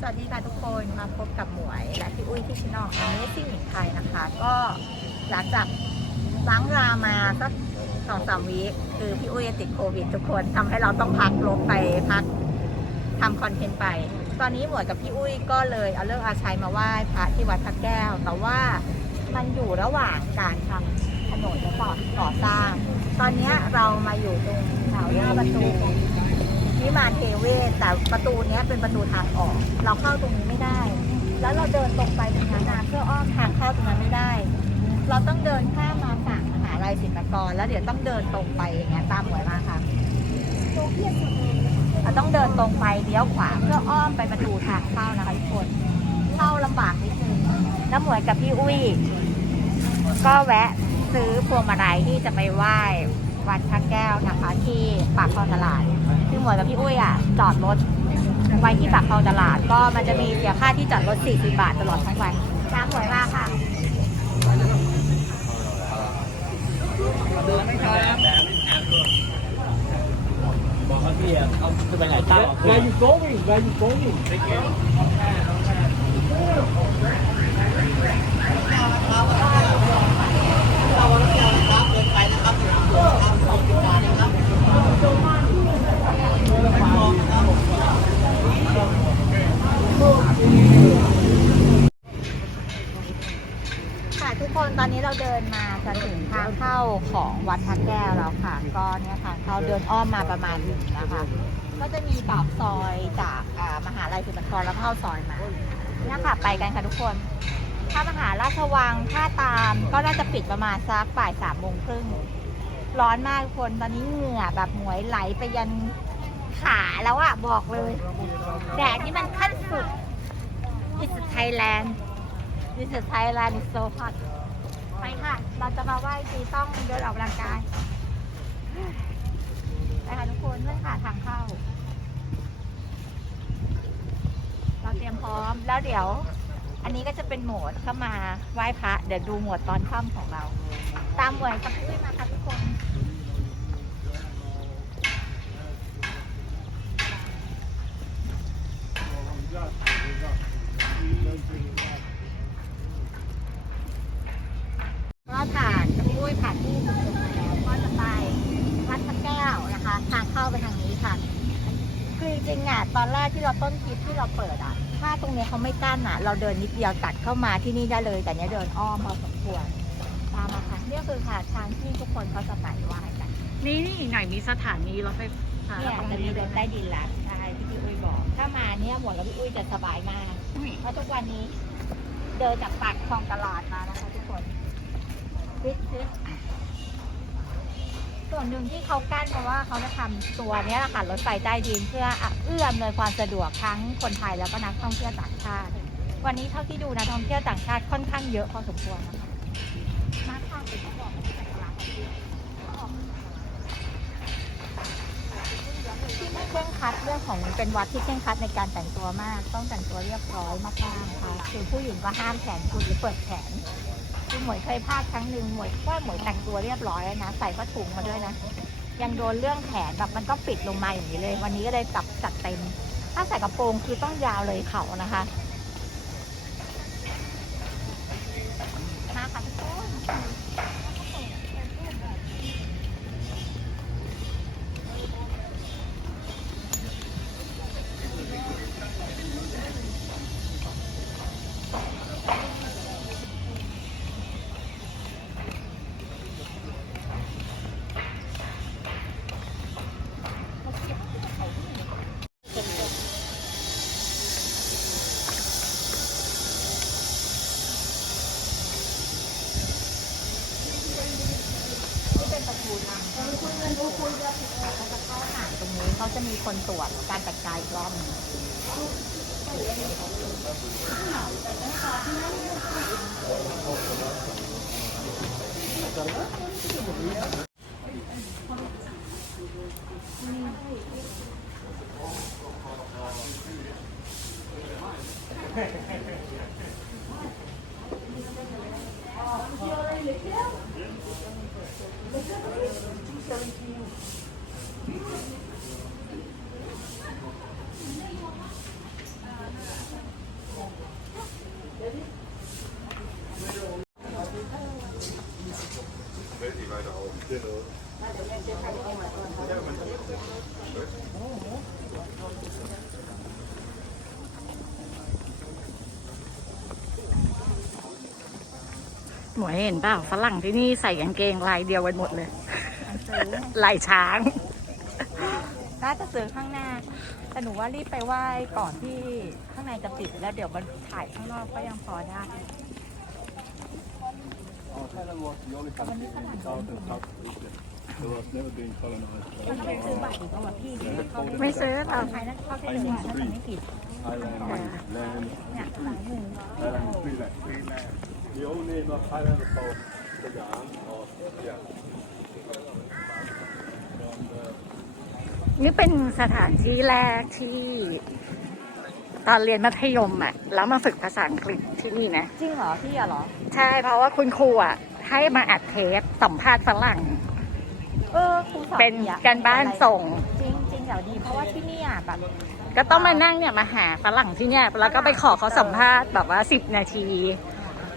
สวัสดีค่ะทุกคนมาพบกับหมวย และพี่อุ้ยที่ชินองอันนี้ที่หญิงไทยนะคะ ก็หลังจากล้างรามาสักสองสามวีคือพี่อุ้ยติดโควิด ทุกคนทำให้เราต้องพักลบไปพักทำคอนเทนต์ไป ตอนนี้หมวยกับพี่อุ้ยก็เลยเอาเลิกอาชัยมาไหว้พระที่วัดพระแก้ว แต่ว่ามันอยู่ระหว่างการทำถนนและก่อก่อสร้าง ตอนนี้เรามาอยู่ตรงแถวหน้าประตู วิมานเทเวศแต่ประตูเนี้ยเป็นประตูทางออก เราเข้าตรงนี้ไม่ได้ แล้วเราเดินตรงไปตรงนั้นนะเพื่ออ้อมทางเข้าตรงนั้นไม่ได้ เราต้องเดินข้ามมาฝั่งมหาลัยศิลปากร แล้วเดี๋ยวต้องเดินตรงไปอย่างเงี้ยตามหวยมาค่ะเราต้องเดินตรงไปเลี้ยวขวาเพื่ออ้อมไปประตูทางเข้านะคะทุกคนเข้าลำบากนิดนึงแล้วหมวยกับพี่อุ้ย ก็แวะซื้อพวงมาลัยที่จะไปไหว้ วัดพระแก้วนะคะ ที่ปากคลองตลาดคือหมวยกับพี่อุ้ยอะจอดรถไว้ที่ปากคลองตลาด ก็มันจะมีเสียค่าที่จอดรถ 40 บาทตลอดทั้งวันจ้างหวยมากค่ะบอกเขาพี่อะเขาจะไปไหนตั้ง Where you going? Where you going? ค่ะทุกคนต อนนี้เราเดินมาจะถึงทางเข้าของวัดพระแก้วแล้วค่ะ ก็เนี่ยทางเข้าเดินอ้อมมาประมาณหนึ่งนะคะ ก็จะมีปากซอยจากมหาลัยศิลปากรแล้วเข้าซอยมาเนี่ยค่ะไปกันค่ะทุกคนถ้ามหาราชวังถ้าตามก็น่าจะปิดประมาณสักบ่ายสามโมงครึ่งร้อนมากทุกคนตอนนี้เหงื่อแบบหมวยไหลไปยันขาแล้วอะบอกเลยแดดนี่มันขั้นสุด It's Thailand This is Thailand is so hot ไปค่ะ เราจะมาไหว้จีต้องเดินออกกำลังกายไปค่ะทุกคนเพื่อนค่ะทางเข้า เราเตรียมพร้อมแล้วเดี๋ยว อันนี้ก็จะเป็นโหมดเข้ามาไหว้พระ เดี๋ยวดูโหมดตอนค่ำของเรา ตามหวยกับพี่อุ้ยมาค่ะทุกคนก็ผ่านกับพี่อุ้ยผ่านที่สุดมาแล้วก็จะไปวัดพระแก้วนะคะ ทางเข้าไปทางนี้ค่ะ คือจริงๆอะตอนแรกที่เราต้นคลิปที่เราเปิดอะ ถ้าตรงเนี้ยเขาไม่กั้นอะ เราเดินนิดเดียวตัดเข้ามาที่นี่ได้เลย แต่เนี้ยเดินอ้อมพอสมควรตามมาค่ะนี่คือค่ะทางที่ทุกคนเขาจะไปไหว้กันนี่นี่อีกหน่อยมีสถานีรถไฟฟ้าเนี่ยตรงจะมีนี้เลเดิยนใต้ดินละใช่ที่พี่อุ้ยบอก ถ้ามาเนี่ยหมวดกับพี่อุ้ยจะสบายมาก เพราะทุกวันนี้ เดินจากปากคลองตลาดมานะคะทุกคนฟิตฟิต ส่วนหนึ่งที่เขากั้นเพราะว่าเขาจะทำตัวเนี้ยแหละค่ะรถไฟใต้ดินเพื่อเอื้อมเลยความสะดวกทั้งคนไทยแล้วก็นักท่องเที่ยวต่างชาติ วันนี้เท่าที่ดูนักท่องเที่ยวต่างชาติค่อนข้างเยอะพอสมควรนะคะมาค่ะเป็นที่บอกว่าเป็นตลาดท่องเที่ยวที่ไม่เคร่งครัดเรื่องของเป็นวัดที่เคร่งครัดในการแต่งตัวมาก ต้องแต่งตัวเรียบร้อยมากๆนะคะคือผู้หญิงก็ห้ามแขนกุดหรือเปิดแขน คือหมวยเคยพลาดครั้งหนึ่งหมวยว่าหมวยแต่งตัวเรียบร้อยแล้วนะ ใส่ผ้าถุงมาด้วยนะ ยังโดนเรื่องแขนแบบมันก็ปิดลงมาอย่างนี้เลย วันนี้ก็เลยจับจัดเต็ม ถ้าใส่กระโปรงคือต้องยาวเลยเข่านะคะ จะมีคนตรวจการแต่งกายอีกรอบหนึ่ง หมวยเห็นป่าฝรั่งที่นี่ใส่กางเกงลายเดียวกันหมดเลย ลายช้าง น่าจะซื้อข้างหน้า แต่หนูว่ารีบไปไหว้ก่อนที่ข้างในจะปิดแล้วเดี๋ยวมันถ่ายข้างนอกก็ยังพอได้ Oh, Thailand was the only country in South and South Asia that was never been colonized. มันต้องไปซื้อบัตรอีกแล้วเหรอพี่ที่เขาไม่ซื้อหรอกไทยนั่นเข้าได้เลยอะถ้าจำไม่ผิด Thailand, land, เนี่ยหลายหมื่น Thailand, free land, free land. The old name of Thailand is called Siam or yeah. From the นี่เป็นสถานที่แรกที่ ตอนเรียนมัธยมอะแล้วมาฝึกภาษาอังกฤษที่นี่นะ จริงเหรอพี่อะเหรอ ใช่เพราะว่าคุณครูอะให้มาอัดเทปสัมภาษณ์ฝรั่ง เออครูสอนเป็นดีอะการบ้านส่ง จริงจริงๆเดี๋ยวดีเพราะว่าที่เนี่ยแบบ ก็ต้องมานั่งเนี่ยมาหาฝรั่งที่เนี่ยแล้วก็ไปขอเขาสัมภาษณ์แบบว่าสิบนาที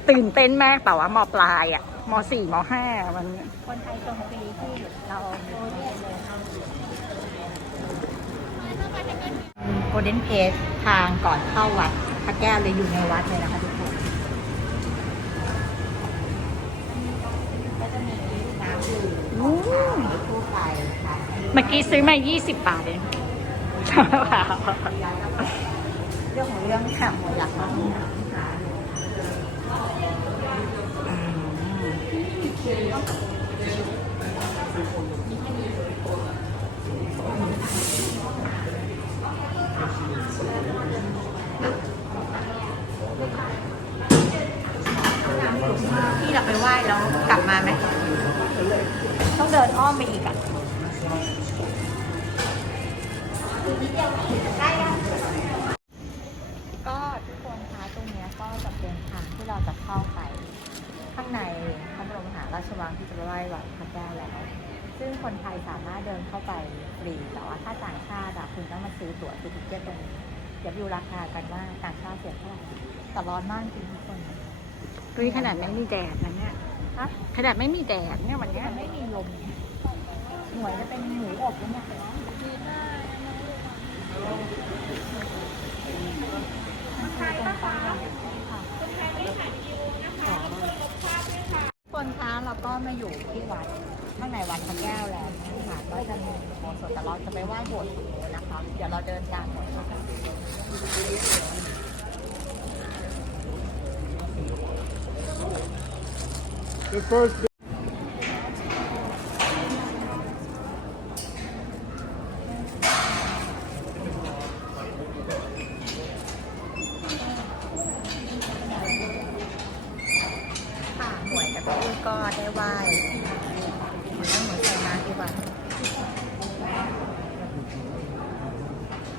ตื่นเต้นมากเปล่าว่ามปลายอะมสี่มห้ามันคนไทยตรงฟรีที่เราโคเรียนเลยโก ลเด้นเพจทางก่อนเข้าวัดพระแก้วเลยอยู่ในวัดเลยนะคะทุกคนก็จะมีน้ำดื่มอืมทั่วไปนะคะเมื่อกี้ซื้อมา 20 บาทเองใช่เปล่าเรื่องของเรื่องค่ะหมดอยากมาที่ไหน พี่เราไปไหว้แล้วกลับมาไหม ต้องเดินอ้อมไปอีกอะก็ทุกคนคะตรงเนี้ยก็จะเป็นทางที่เราจะเข้าไป ข้างในพระบรมมหาราชวังที่จะไปไหว้วัดพระแก้วแล้ว ซึ่งคนไทยสามารถเดินเข้าไป ซื้อตั๋วซื้อติเก็ตตรงนี้เดี๋ยวไปดูราคากันว่าต่างชาติเสียเท่าไหร่แต่ร้อนมากจริงทุกคนดูขนาดไม่มีแดดนะเนี่ยฮะขนาดไม่มีแดดเนี่ยวันเนี้ยมันไม่มีลมหน่วยจะเป็นหมูอบแล้วเนี่ยคนค้าเราก็ มาอยู่ที่วัดข้างในวัดพระแก้วแล้วนะคะก็จะมีโบสถ์แต่เราจะไปไหว้โบสถ์นะคะ เดี๋ยวเราเดินตามหมดนะคะ The first ค่ะหน่วยกับพี่ก็ได้ไหว้แล้วหน่วยใส่มาที่วัด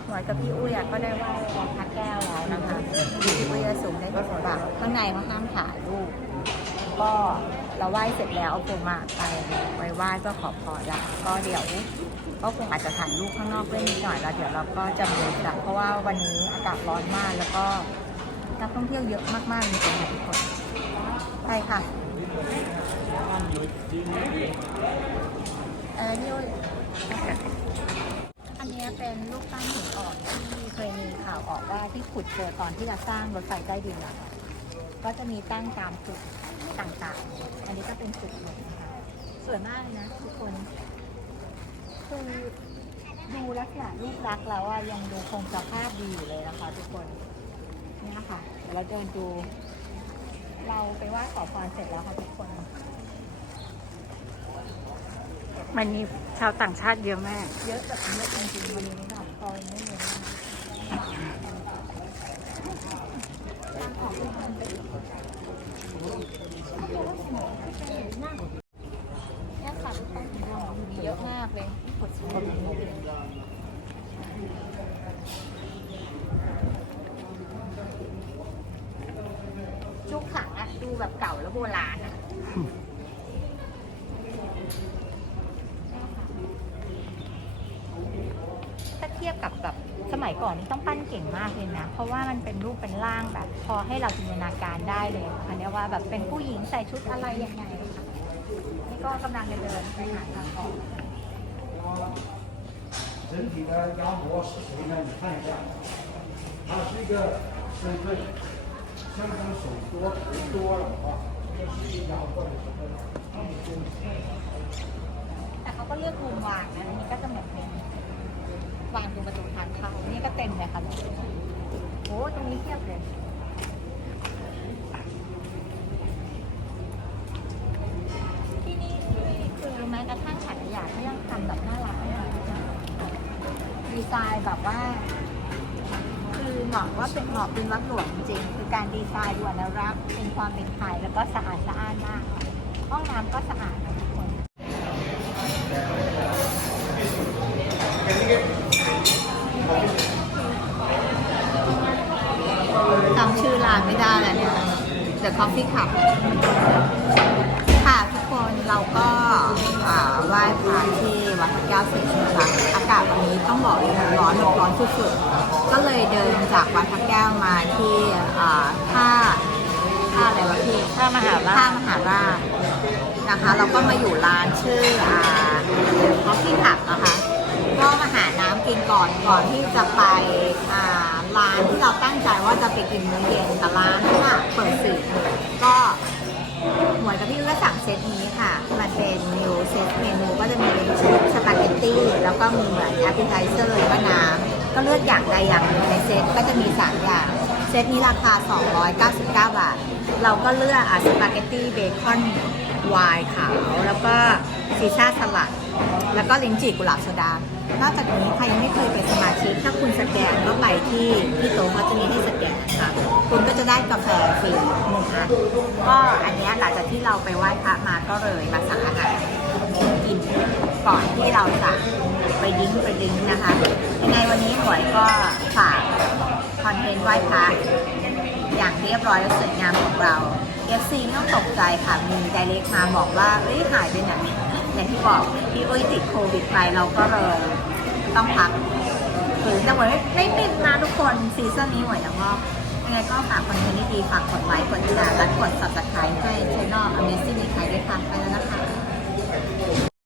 หน่วย กับพี่อุ้ยอะก็ได้ไหว้วัดพระแก้วแล้วนะคะพี่อุ้ยจะสูงได้ที่สุดแบบข้างในเขาห้ามถ่ายรูปก็เราไหว้เสร็จแล้วเอาพวงมาไปไว้ไหว้ก็ขอพรละก็เดี๋ยวก็คงอาจจะถ่ายรูปข้างนอกด้วยนิดหน่อยแล้วเดี๋ยวเราก็จะมีกลับเพราะว่าวันนี้อากาศร้อนมากแล้วก็นักท่องเที่ยวเยอะมากๆจริงๆทุกคนไปค่ะเออนี่ เนี้ยเป็นลูกตั้งหินอ่อนที่เคยมีข่าวออกว่าที่ขุดเจอตอนที่เราสร้างรถไฟใต้ดินอะคะก็จะมีตั้งตามจุดต่างๆ อันนี้ก็เป็นจุดหนึ่งนะคะสวยมากเลยนะทุกคน คือดูลักษณะรูปลักษณ์แล้วอะยังดูคงสภาพดีอยู่เลยนะคะ ทุกคนเนี่ยค่ะเดี๋ยวเราเดินดู เราไปไหว้ขอพรเสร็จแล้วค่ะทุกคน มันมี ชาวต่างชาติเยอะมากเยอะแบบเยอะจริงๆวันนี้แบบคอยไม่เยอะมากทางออกเป็นทางไปอีกเนี่ยค่ะทุกคนมีเยอะมากเลยกดคนจุกขังอะดูแบบเก่าแล้วโบราณอะ ถ้าเทียบ กับแบบสมัยก่อนนี่ต้องปั้นเก่งมากเลยนะ เพราะว่ามันเป็นรูปเป็นร่างแบบ พอให้เราจินตนาการได้เลยอันเนี้ยว่าแบบเป็นผู้หญิงใส่ชุดอะไรยังไงนะคะนี่ก็กำลังจะเดินไปหาทางออก 整体的羊膜是谁呢？你看一下，它是一个身份，身份手多头多了的话， แต่เขาก็เลือกมุมวางนะอันนี้ก็จะเหมือนเป็น วางตรงประตูทางเข้านี่ก็เต็มเลยค่ะโอ้ตรงนี้เทียบเลยที่นี่คือแม้กระทั่งถังขยะก็ยังทำแบบน่ารักดีไซน์แบบว่า คือเหมาะว่าเป็นเหมาะเป็นวัดหลวงจริง คือการดีไซน์ดูอนุรักษ์เป็นความเป็นไทยแล้วก็สะอาดสะอ้านมากห้องน้ำก็สะอาดนะคน The Coffee Cup ค่ะทุกคนเราก็อ่าไหว้พระที่วัดพระแก้วเสร็จนะคะอากาศวันนี้ต้องบอกเลยนะร้อนแบบร้อนสุดๆ ก็เลยเดินจากวัดพระแก้วมาที่อ่าท่าท่าอะไรวะพี่ถ้ามหาราท่าชมหาราชนะคะ เราก็มาอยู่ร้านชื่ออ่าคอฟฟี่ผักนะคะ ก็มาหาน้ำกินก่อนก่อนที่จะไปอ่าร้านที่เราตั้งใจว่าจะไปกินมื้อเย็นแต่ร้านนั้นอะเปิดสี่โมงก็หมวยกับพี่ก็สั่งเซตนี้ค่ะ มันเป็นนิวเซตเมนูก็จะมีสปาเกตตี้แล้วก็มีเหมือนแอปเปิลไทเซอร์แล้วก็น้ำก็เลือกอย่างใดอย่างหนึ่งในเซตก็จะมี3อย่าง เซตนี้ราคา 299 บาท เราก็เลือกอะสปาเกตตี้เบคอนไวน์ขาวแล้วก็ ซีซ่าสลัด แล้วก็ลิ้นจี่กุหลาบโซดา นอกจากนี้ใครยังไม่เคยเป็นสมาชิก ถ้าคุณสแกนก็ไปที่ที่โต๊ะเขาจะมีให้สแกนนะคะคุณก็จะได้กาแฟฟรีหนึ่งอันก็อันนี้หลังจากที่เราไปไหว้พระมาก็เลยมาสั่งอาหารกินก่อนที่เราจะไปดิ้งไปดิ้งนะคะยังไงวันนี้หวยก็ฝากคอนเทนต์ไหว้พระอย่างเรียบร้อยและสวยงามของเรา FC ไม่ต้องตกใจค่ะ มีไดเรกมาบอกว่าเอ้ยหายไปไหน อย่างที่บอกพี่อุ้ยติดโควิดไปเราก็เลยต้องพักคือแต่หวยไม่ไม่ปิดนะทุกคนซีซั่นนี้หวยแล้วก็ยังไงก็ฝากคอนเทนต์ดีๆฝากกดไลค์กดแชร์และกด subscribe ให้ช่อง Amazing ในไทยด้วยค่ะไปแล้วนะคะ